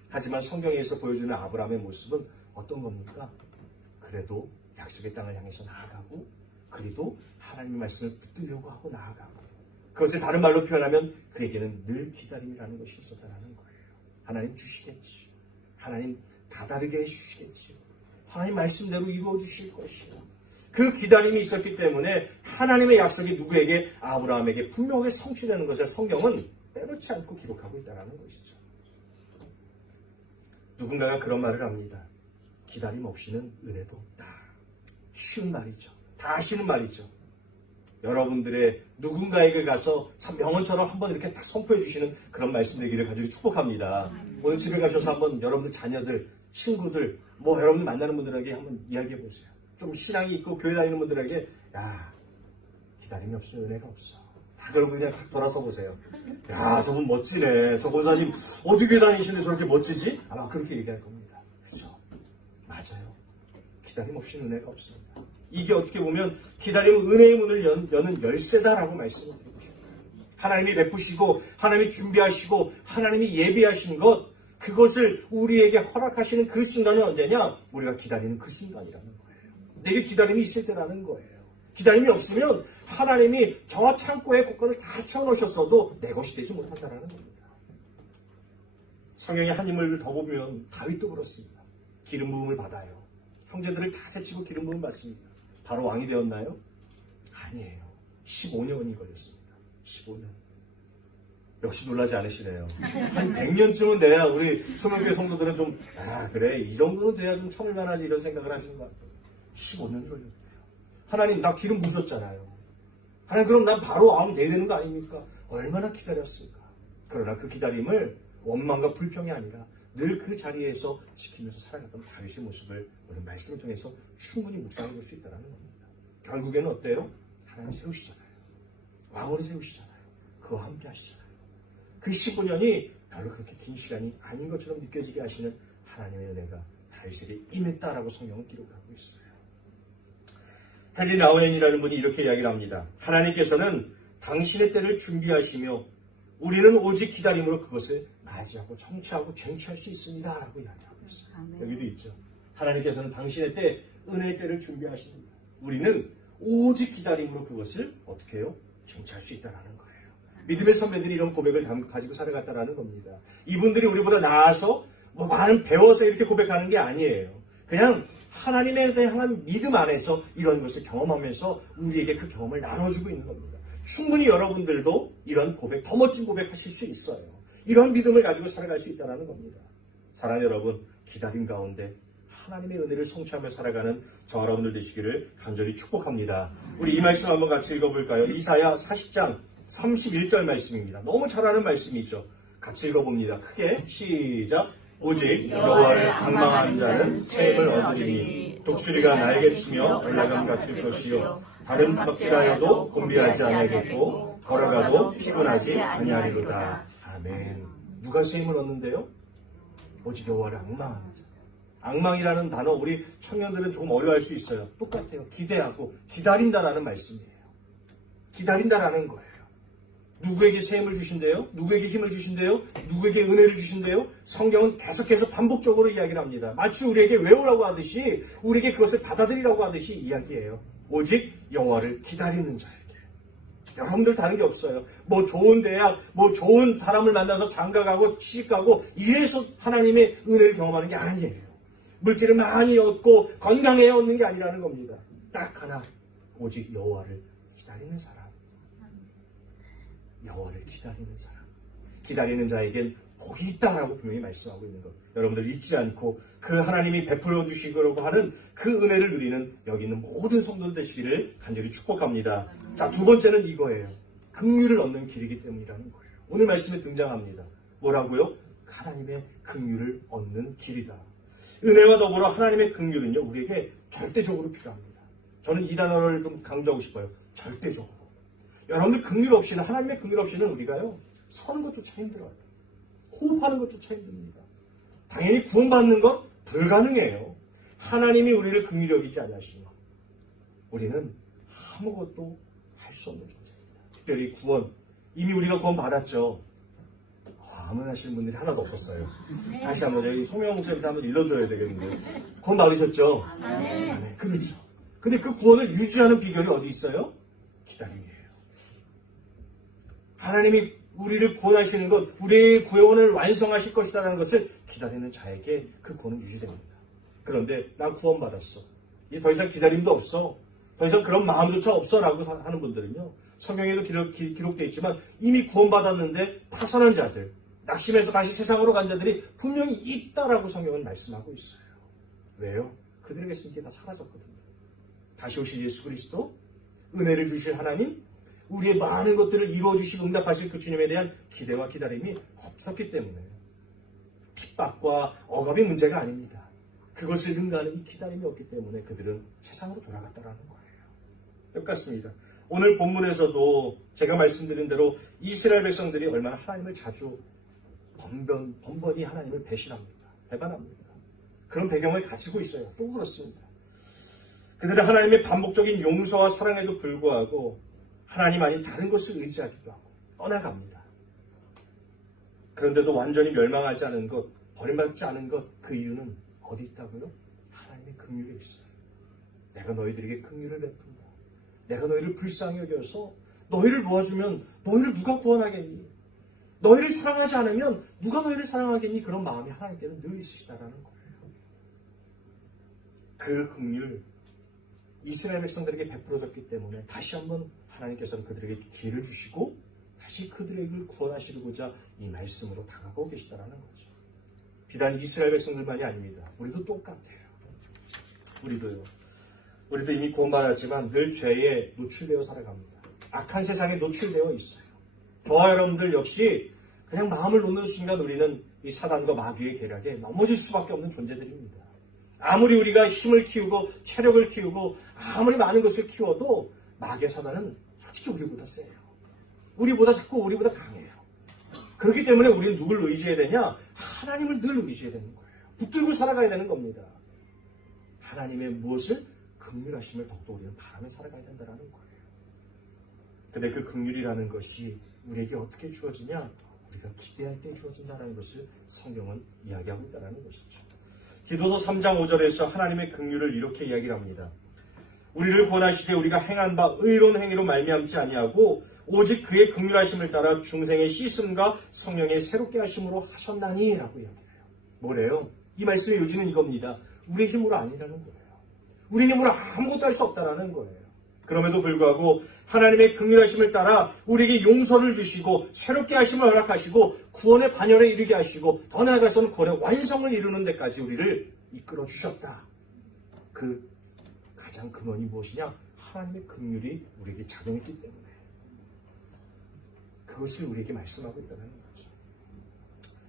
하지만 성경에서 보여주는 아브라함의 모습은 어떤 겁니까? 그래도 약속의 땅을 향해서 나아가고 그래도 하나님의 말씀을 붙들려고 하고 나아가고 그것을 다른 말로 표현하면 그에게는 늘 기다림이라는 것이 있었다는 거예요. 하나님 주시겠지. 하나님 다다르게 해주시겠지. 하나님 말씀대로 이루어 주실 것이요. 그 기다림이 있었기 때문에 하나님의 약속이 누구에게? 아브라함에게 분명하게 성취되는 것을 성경은 빼놓지 않고 기록하고 있다는 것이죠. 누군가가 그런 말을 합니다. 기다림 없이는 은혜도 없다. 쉬운 말이죠. 다 아시는 말이죠. 여러분들의 누군가에게 가서 참 명언처럼 한번 이렇게 딱 선포해 주시는 그런 말씀 되기를 간절히 축복합니다. 오늘 집에 가셔서 한번 여러분들 자녀들, 친구들, 여러분들 만나는 분들에게 한번 이야기해 보세요. 좀 신앙이 있고 교회 다니는 분들에게 야, 기다림이 없으면 은혜가 없어. 다 여러분 그냥 딱 돌아서 보세요. 야, 저분 멋지네. 저 권사님 어디 교회 다니시는데 저렇게 멋지지? 아마 그렇게 얘기할 겁니다. 그렇죠? 맞아요. 기다림 없이는 은혜가 없습니다. 이게 어떻게 보면 기다림은 은혜의 문을 여는 열쇠다라고 말씀을 드리고 싶어요. 하나님이 베푸시고 하나님이 준비하시고 하나님이 예비하신 것 그것을 우리에게 허락하시는 그 순간은 언제냐? 우리가 기다리는 그 순간이라는 거예요. 내게 기다림이 있을 때라는 거예요. 기다림이 없으면 하나님이 저와 창고에 곳간을 다 채워놓으셨어도 내 것이 되지 못한다는 겁니다. 성경에 한 인물을 더 보면 다윗도 그렇습니다. 기름 부음을 받아요. 형제들을 다 제치고 기름 부음 받습니다. 바로 왕이 되었나요? 아니에요. 15년이 걸렸습니다. 15년. 역시 놀라지 않으시네요. 한 100년쯤은 돼야 우리 소명교회 성도들은 좀 그래 이 정도는 돼야 좀 참을만 하지 이런 생각을 하시는 것 같아요. 15년이 걸렸대요. 하나님 나 기름 부으셨잖아요. 하나님 그럼 난 바로 왕 돼야 되는 거 아닙니까? 얼마나 기다렸을까. 그러나 그 기다림을 원망과 불평이 아니라 늘 그 자리에서 지키면서 살아갔던 다윗의 모습을 오늘 말씀을 통해서 충분히 묵상해 볼 수 있다는 겁니다. 결국에는 어때요? 하나님 세우시잖아요. 왕을 세우시잖아요. 그와 함께 하시잖아요. 그 15년이 별로 그렇게 긴 시간이 아닌 것처럼 느껴지게 하시는 하나님의 은혜가 다윗에게 임했다라고 성경은 기록하고 있어요. 헨리 나우엔이라는 분이 이렇게 이야기를 합니다. 하나님께서는 당신의 때를 준비하시며 우리는 오직 기다림으로 그것을 맞이하고 청취하고 쟁취할 수 있습니다. 라고 이야기하고 있어요. 여기도 있죠. 하나님께서는 당신의 때, 은혜의 때를 준비하십니다. 우리는 오직 기다림으로 그것을 어떻게 해요? 쟁취할 수 있다는 거예요. 믿음의 선배들이 이런 고백을 가지고 살아갔다는 겁니다. 이분들이 우리보다 나아서 많은 배워서 이렇게 고백하는 게 아니에요. 그냥 하나님에 대한 믿음 안에서 이런 것을 경험하면서 우리에게 그 경험을 나눠주고 있는 겁니다. 충분히 여러분들도 이런 고백, 더 멋진 고백 하실 수 있어요. 이런 믿음을 가지고 살아갈 수 있다는 겁니다. 사랑하는 여러분, 기다림 가운데 하나님의 은혜를 성취하며 살아가는 저와 여러분들 되시기를 간절히 축복합니다. 우리 이 말씀 한번 같이 읽어볼까요? 이사야 40장 31절 말씀입니다. 너무 잘 아는 말씀이죠. 같이 읽어봅니다. 크게 시작. 오직 여호와를 앙망하는 자는 샘을 얻으리니 독수리가 날개치며 올라감 같을 것이요 다른 박질하여도 곤비하지 아니하겠고 걸어가도 피곤하지 아니하리로다. 아멘. 누가 샘을 얻는데요? 오직 여호와를 앙망하는 자. 앙망이라는 단어 우리 청년들은 조금 어려워할 수 있어요. 똑같아요. 기대하고 기다린다라는 말씀이에요. 기다린다라는 거예요. 누구에게 샘을 주신대요? 누구에게 힘을 주신대요? 누구에게 은혜를 주신대요? 성경은 계속해서 반복적으로 이야기를 합니다. 마치 우리에게 외우라고 하듯이 우리에게 그것을 받아들이라고 하듯이 이야기해요. 오직 여호와를 기다리는 자에게. 여러분들 다른 게 없어요. 뭐 좋은 대학, 뭐 좋은 사람을 만나서 장가가고 시집가고 이래서 하나님의 은혜를 경험하는 게 아니에요. 물질을 많이 얻고 건강해 얻는 게 아니라는 겁니다. 딱 하나, 오직 여호와를 기다리는 사람. 여호와를 기다리는 사람. 기다리는 자에겐 복이 있다라고 분명히 말씀하고 있는 것. 여러분들 잊지 않고 그 하나님이 베풀어 주시려고 하는 그 은혜를 누리는 여기 있는 모든 성도들 되시기를 간절히 축복합니다. 자, 두 번째는 이거예요. 긍휼을 얻는 길이기 때문이라는 거예요. 오늘 말씀에 등장합니다. 뭐라고요? 하나님의 긍휼을 얻는 길이다. 은혜와 더불어 하나님의 긍휼은요, 우리에게 절대적으로 필요합니다. 저는 이 단어를 좀 강조하고 싶어요. 절대적으로. 여러분들 긍휼 없이는, 하나님의 긍휼 없이는 우리가요, 서는 것조차 힘들어요. 호흡하는 것조차 힘듭니다. 당연히 구원받는 것 불가능해요. 하나님이 우리를 긍휼히 여기지 않으시면 우리는 아무것도 할 수 없는 존재입니다. 특별히 구원, 이미 우리가 구원 받았죠. 아문하시는 분들이 하나도 없었어요. 다시 한번 여기 소명 목사님한테 한번 읽어줘야 되겠는데, 구원 받으셨죠? 아멘. 그렇죠. 근데 그 구원을 유지하는 비결이 어디 있어요? 기다림이에요. 하나님이 우리를 구원하시는 것, 우리의 구원을 완성하실 것이라는 것을 기다리는 자에게 그 구원은 유지됩니다. 그런데 나 구원받았어. 이제 더 이상 기다림도 없어. 더 이상 그런 마음조차 없어 라고 하는 분들은요, 성경에도 기록되어 있지만 이미 구원받았는데 파선한 자들, 낙심해서 다시 세상으로 간 자들이 분명히 있다라고 성경은 말씀하고 있어요. 왜요? 그들에게 있는 게 다 사라졌거든요. 다시 오실 예수 그리스도, 은혜를 주실 하나님, 우리의 많은 것들을 이루어주시고 응답하실 그 주님에 대한 기대와 기다림이 없었기 때문에 핍박과 억압이 문제가 아닙니다. 그것을 능가하는 이 기다림이 없기 때문에 그들은 세상으로 돌아갔다라는 거예요. 똑같습니다. 오늘 본문에서도 제가 말씀드린 대로 이스라엘 백성들이 얼마나 하나님을 자주 번번이 하나님을 배신합니다. 배반합니다. 그런 배경을 가지고 있어요. 또 그렇습니다. 그들은 하나님의 반복적인 용서와 사랑에도 불구하고 하나님 아닌 다른 것을 의지하기도 하고 떠나갑니다. 그런데도 완전히 멸망하지 않은 것, 버림받지 않은 것, 그 이유는 어디 있다고요? 하나님의 긍휼에 있어요. 내가 너희들에게 긍휼을 베푼다. 내가 너희를 불쌍히 여겨서 너희를 도와주면 너희를 누가 구원하겠니? 너희를 사랑하지 않으면 누가 너희를 사랑하겠니? 그런 마음이 하나님께는 늘 있으시다라는 거예요. 그 긍휼, 이스라엘 백성들에게 베풀어졌기 때문에 다시 한번 하나님께서는 그들에게 기회를 주시고 다시 그들에게 구원하시고자 이 말씀으로 다가가고 계시다라는 거죠. 비단 이스라엘 백성들만이 아닙니다. 우리도 똑같아요. 우리도 이미 구원받았지만 늘 죄에 노출되어 살아갑니다. 악한 세상에 노출되어 있어요. 저와 여러분들 역시 그냥 마음을 놓는 순간 우리는 이 사단과 마귀의 계략에 넘어질 수밖에 없는 존재들입니다. 아무리 우리가 힘을 키우고 체력을 키우고 아무리 많은 것을 키워도 마귀의 사단은 솔직히 우리보다 세요. 우리보다 강해요. 그렇기 때문에 우리는 누굴 의지해야 되냐? 하나님을 늘 의지해야 되는 거예요. 붙들고 살아가야 되는 겁니다. 하나님의 무엇을? 긍휼하심을 더욱더 우리는 바라며 살아가야 된다는 거예요. 근데 그 긍휼이라는 것이 우리에게 어떻게 주어지냐? 우리가 기대할 때 주어진다는 것을 성경은 이야기하고 있다는 것이죠. 디도서 3장 5절에서 하나님의 긍휼을 이렇게 이야기를 합니다. 우리를 구원하시되 우리가 행한 바 의로운 행위로 말미암지 아니하고 오직 그의 긍휼하심을 따라 중생의 씻음과 성령의 새롭게 하심으로 하셨나니 라고 이야기해요. 뭐래요? 이 말씀의 요지는 이겁니다. 우리의 힘으로 아니라는 거예요. 우리의 힘으로 아무것도 할 수 없다라는 거예요. 그럼에도 불구하고 하나님의 긍휼하심을 따라 우리에게 용서를 주시고 새롭게 하심을 허락하시고 구원의 반열에 이르게 하시고 더 나아가서는 구원의 완성을 이루는 데까지 우리를 이끌어 주셨다. 그 가장 근원이 무엇이냐? 하나님의 긍휼이 우리에게 작용했기 때문에 그것을 우리에게 말씀하고 있다는 거죠.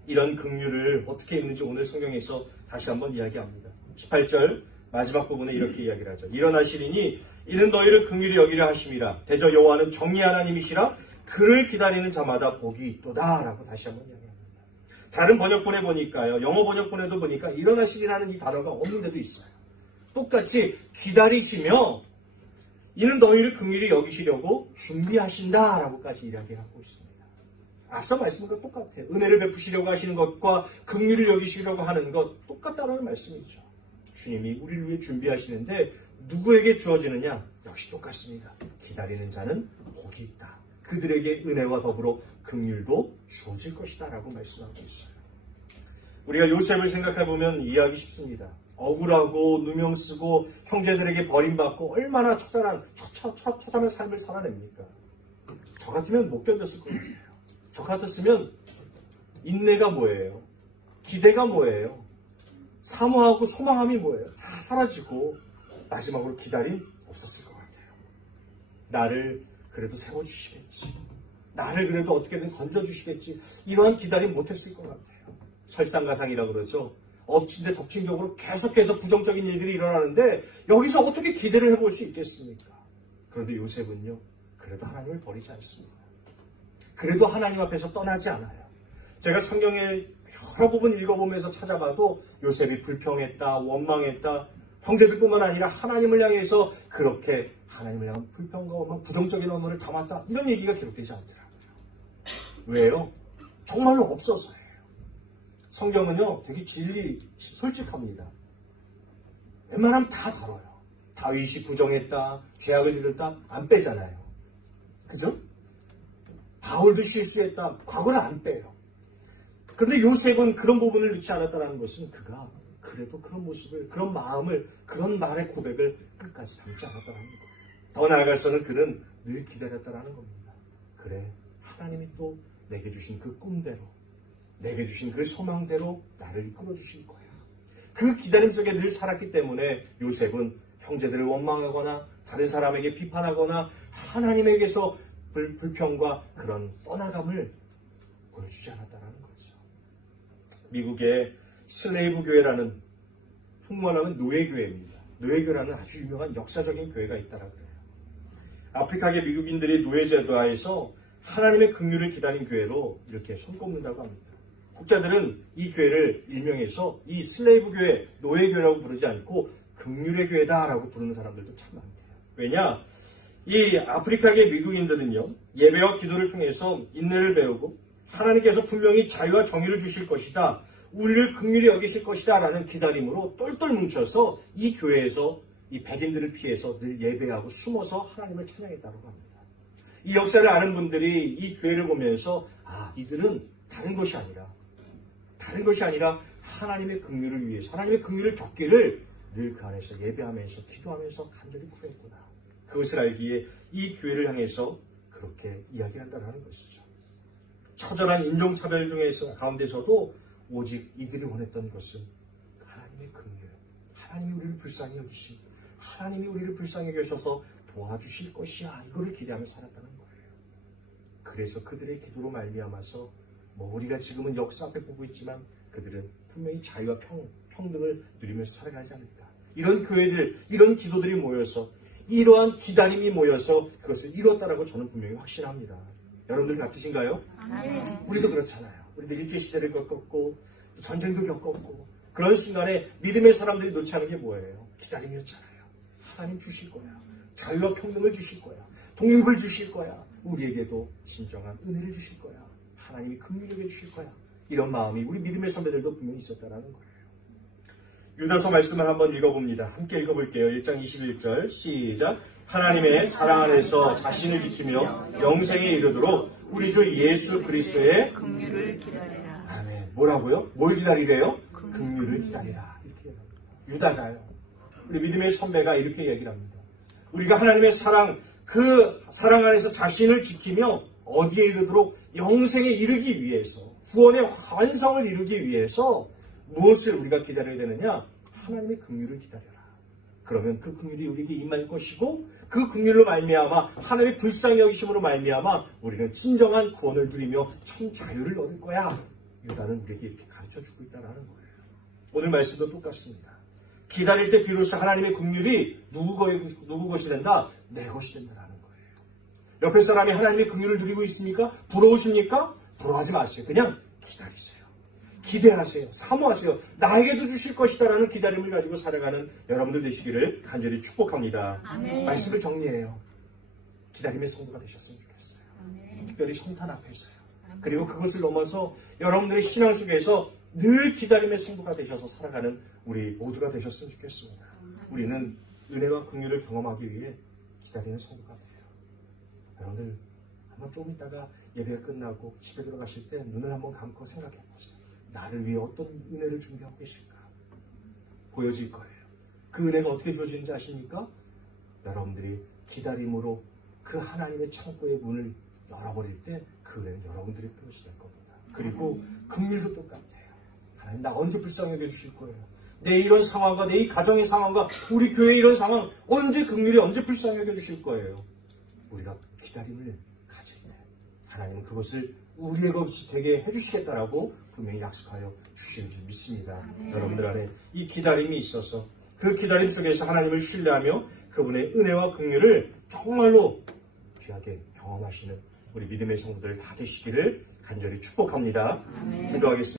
이런 긍휼을 어떻게 읽는지 오늘 성경에서 다시 한번 이야기합니다. 18절 마지막 부분에 이렇게 이야기를 하죠. 일어나시리니 이는 너희를 긍휼히 여기려 하심이라. 대저 여호와는 정의 하나님이시라. 그를 기다리는 자마다 복이 있도다 라고 다시 한번 이야기합니다. 다른 번역본에 보니까요, 영어 번역본에도 보니까 일어나시리라는 이 단어가 없는 데도 있어요. 똑같이 기다리시며 이는 너희를 긍휼히 여기시려고 준비하신다 라고까지 이야기하고 있습니다. 앞서 말씀과 똑같아요. 은혜를 베푸시려고 하시는 것과 긍휼을 여기시려고 하는 것 똑같다는 말씀이죠. 주님이 우리를 위해 준비하시는데 누구에게 주어지느냐? 역시 똑같습니다. 기다리는 자는 복이 있다. 그들에게 은혜와 더불어 긍휼도 주어질 것이다 라고 말씀하고 있어요. 우리가 요셉을 생각해보면 이해하기 쉽습니다. 억울하고 누명쓰고 형제들에게 버림받고 얼마나 처참한 삶을 살아냅니까? 저 같으면 못 견뎠을 것 같아요. 저 같았으면 인내가 뭐예요? 기대가 뭐예요? 사모하고 소망함이 뭐예요? 다 사라지고 마지막으로 기다림 없었을 것 같아요. 나를 그래도 세워주시겠지. 나를 그래도 어떻게든 건져주시겠지. 이러한 기다림 못했을 것 같아요. 설상가상이라고 그러죠. 엎친 데 덮친 격으로 계속해서 부정적인 일들이 일어나는데 여기서 어떻게 기대를 해볼 수 있겠습니까? 그런데 요셉은요. 그래도 하나님을 버리지 않습니다. 그래도 하나님 앞에서 떠나지 않아요. 제가 성경의 여러 부분 읽어보면서 찾아봐도 요셉이 불평했다, 원망했다, 형제들뿐만 아니라 하나님을 향해서 그렇게 하나님을 향한 불평과 원망, 부정적인 언어를 담았다. 이런 얘기가 기록되지 않더라고요. 왜요? 정말로 없어서예요. 성경은요, 되게 솔직합니다. 웬만하면 다 다뤄요. 다윗이 부정했다, 죄악을 저질렀다, 안 빼잖아요. 그죠? 바울도 실수했다, 과거를 안 빼요. 그런데 요셉은 그런 부분을 넣지 않았다는 것은 그가 그래도 그런 모습을, 그런 마음을, 그런 말의 고백을 끝까지 담지 않았다는 거예요. 더 나아가서는 그는 늘 기다렸다는 겁니다. 그래, 하나님이 또 내게 주신 그 꿈대로, 내게 주신 그 소망대로 나를 이끌어 주실 거야. 그 기다림 속에 늘 살았기 때문에 요셉은 형제들을 원망하거나 다른 사람에게 비판하거나 하나님에게서 불평과 그런 떠나감을 보여주지 않았다는 거죠. 미국의 슬레이브 교회라는 흑문하는 노예교회입니다. 노예교회라는 아주 유명한 역사적인 교회가 있다고 그래요. 아프리카계 미국인들이 노예제도하에서 하나님의 긍휼을 기다린 교회로 이렇게 손꼽는다고 합니다. 국자들은 이 교회를 일명해서 이 슬레이브 교회, 노예교회라고 부르지 않고 긍휼의 교회다라고 부르는 사람들도 참 많대요. 왜냐? 이 아프리카계 미국인들은요, 예배와 기도를 통해서 인내를 배우고 하나님께서 분명히 자유와 정의를 주실 것이다, 우리를 긍휼히 여기실 것이다 라는 기다림으로 똘똘 뭉쳐서 이 교회에서 이 백인들을 피해서 늘 예배하고 숨어서 하나님을 찬양했다고 합니다. 이 역사를 아는 분들이 이 교회를 보면서 이들은 다른 것이 아니라 하나님의 긍휼을 위해서, 하나님의 긍휼을 겪기를 늘 그 안에서 예배하면서 기도하면서 간절히 구했구나. 그것을 알기에 이 교회를 향해서 그렇게 이야기한다는 것이죠. 처절한 인종차별 가운데서도 오직 이들이 원했던 것은 하나님의 긍휼, 하나님이 우리를 불쌍히 여기시, 하나님이 우리를 불쌍히 여기셔서 도와주실 것이야, 이거를 기대하며 살았다는 거예요. 그래서 그들의 기도로 말미암아서 우리가 지금은 역사 앞에 보고 있지만 그들은 분명히 자유와 평등을 누리면서 살아가지 않을까. 이런 교회들, 이런 기도들이 모여서, 이러한 기다림이 모여서 그것을 이뤘다라고 저는 분명히 확신합니다. 여러분들 같으신가요? 우리도 그렇잖아요. 우리도 일제시대를 겪었고 또 전쟁도 겪었고 그런 순간에 믿음의 사람들이 놓지 않은 게 뭐예요? 기다림이었잖아요. 하나님 주실 거야. 자유와 평등을 주실 거야. 독립을 주실 거야. 우리에게도 진정한 은혜를 주실 거야. 하나님이 긍휼하게 주실 거야. 이런 마음이 우리 믿음의 선배들도 분명히 있었다는 거예요. 유다서 말씀을 한번 읽어봅니다. 함께 읽어볼게요. 1장 21절 시작. 하나님의 사랑 안에서 자신을 지키며 영생에 이르도록 우리 주 예수 그리스도의 긍휼을 기다리라. 아멘. 뭐라고요? 뭘 기다리래요? 긍휼을 기다리라. 이렇게 얘기합니다. 유다가요. 우리 믿음의 선배가 이렇게 얘기를 합니다. 우리가 하나님의 사랑, 그 사랑 안에서 자신을 지키며 어디에 이르도록 영생에 이르기 위해서, 구원의 완성을 이루기 위해서 무엇을 우리가 기다려야 되느냐? 하나님의 긍휼을 기다려라. 그러면 그 긍휼이 우리에게 임할 것이고 그 긍휼로 말미암아 하나님의 불쌍히 여기심으로 말미암아 우리는 진정한 구원을 누리며 참 자유를 얻을 거야. 유다는 우리에게 이렇게 가르쳐주고 있다는 거예요. 오늘 말씀도 똑같습니다. 기다릴 때 비로소 하나님의 긍휼이 누구 것이 된다? 내 것이 된다는 거예요. 옆에 사람이 하나님의 긍휼을 누리고 있습니까? 부러우십니까? 부러워하지 마세요. 그냥 기다리세요. 기대하세요. 사모하세요. 나에게도 주실 것이다라는 기다림을 가지고 살아가는 여러분들 되시기를 간절히 축복합니다. 아멘. 말씀을 정리해요. 기다림의 성도가 되셨으면 좋겠어요. 아멘. 특별히 성탄 앞에서요. 그리고 그것을 넘어서 여러분들의 신앙 속에서 늘 기다림의 성도가 되셔서 살아가는 우리 모두가 되셨으면 좋겠습니다. 우리는 은혜와 긍휼을 경험하기 위해 기다리는 성도가 돼요. 여러분들 한번 좀 있다가 예배가 끝나고 집에 들어가실 때 눈을 한번 감고 생각해 보세요. 나를 위해 어떤 은혜를 준비하고 계실까? 보여질 거예요. 그 은혜가 어떻게 주어지는지 아십니까? 여러분들이 기다림으로 그 하나님의 창고의 문을 열어버릴 때 그 은혜는 여러분들의 것이 될 겁니다. 그리고 긍휼도 똑같아요. 하나님 나 언제 불쌍히 여겨주실 거예요? 내 이런 상황과 내 이 가정의 상황과 우리 교회의 이런 상황 언제 긍휼이 언제 불쌍히 여겨주실 거예요? 우리가 기다림을 가질 때 하나님은 그것을 우리의 것이 되게 해주시겠다라고 분명히 약속하여 주시는 줄 믿습니다. 여러분들 안에 이 기다림이 있어서 그 기다림 속에서 하나님을 신뢰하며 그분의 은혜와 긍휼을 정말로 귀하게 경험하시는 우리 믿음의 성도들 다 되시기를 간절히 축복합니다. 기도하겠습니다.